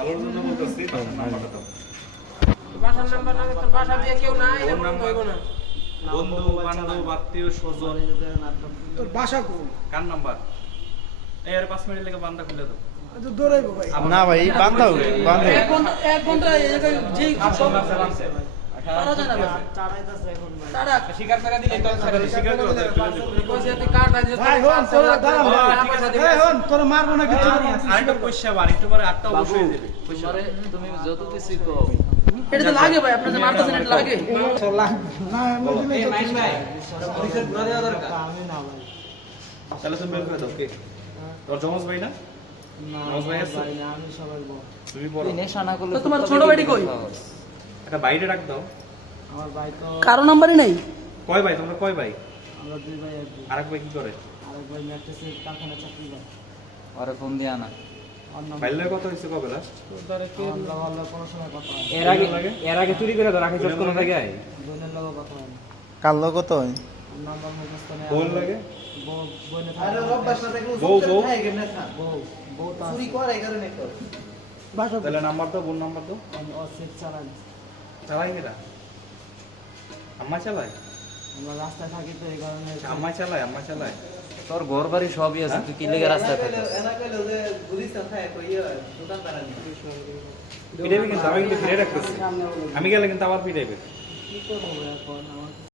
ভালোর জন্য বলতেছি, বাসার নাম্বারটা দাও। বাসার নাম্বার না তো বাসা দিয়ে কেউ না এটা হইব না। বন্ধু বান্ধব আত্মীয় স্বজন তোর বাসা কোন? কার নাম্বার? এই আর 5 মিনিট লেগে বান্দা খুলে দাও। তো দৌড়াইবো ভাই। না ভাই বান্ধা হবে বান্ধা এক ঘন্টা এই জায়গায় যেই পারা যায় না ভাই। তারা স্বীকার করে দিলে তো স্বীকার করে দাও, খুলে দেব। কইছে তুই কার্ড আছে ভাই হন তোর দাঁড়া ভাই হন তোর মারবো না কিছু না। আরেকটা পয়সা আবার একটু পরে 8টা অবশ্যই দেবে। পয়সা তুমি যত কিছু কও এটা তো লাগে ভাই আপনার যে মারতেছেন এটা লাগে। না এই মাইন ভাই তাহলে তুমি বের করে দাও। কে তোর জমজ ভাই না? জমজ ভাই আছে? তুমি বড়। নেশা না করলে তো তোমার ছোট ভাইটি কই? একটা বাইরে রাখ দাও। কারো নাম্বারই নাই। কয় ভাই তোমরা, কয় ভাই? আমরা দুই ভাই আরেক ভাই কি করে? আরেক ভাই ম্যাট্রেসের কারখানা চাকরি করে ওরে ফোন দিয়া না ফাইলের কথা হইছে কবে লাস্ট? আমরা ভালো পড়াশোনা কথা হয় এর আগে চুরি করে রাখি সব কোন জায়গায় বোনের লগও কথা হয় না কার লোক তো হয় নাম্বার মুখস্থ নেই কোন লাগে? বোনে বউ বউ বউ তো চুরি বাসা তাহলে নাম্বার দাও, বোন নাম্বার দাও। ও সেট চালান চালাই কেরা? আম্মা চালায়? আমরা রাস্তায় থাকি তো এই কারণে আম্মা চালায়, আম্মা চালায়। তোর ঘর বাড়ি সবই আছে তুই কি লেগে রাস্তায় থাকিস পিটাইবে কিন্তু, আমি কিন্তু ফিরে রাখতেছি। আমি গেলে কিন্তু আবার পিটাইবে। কি করবো এখন আমার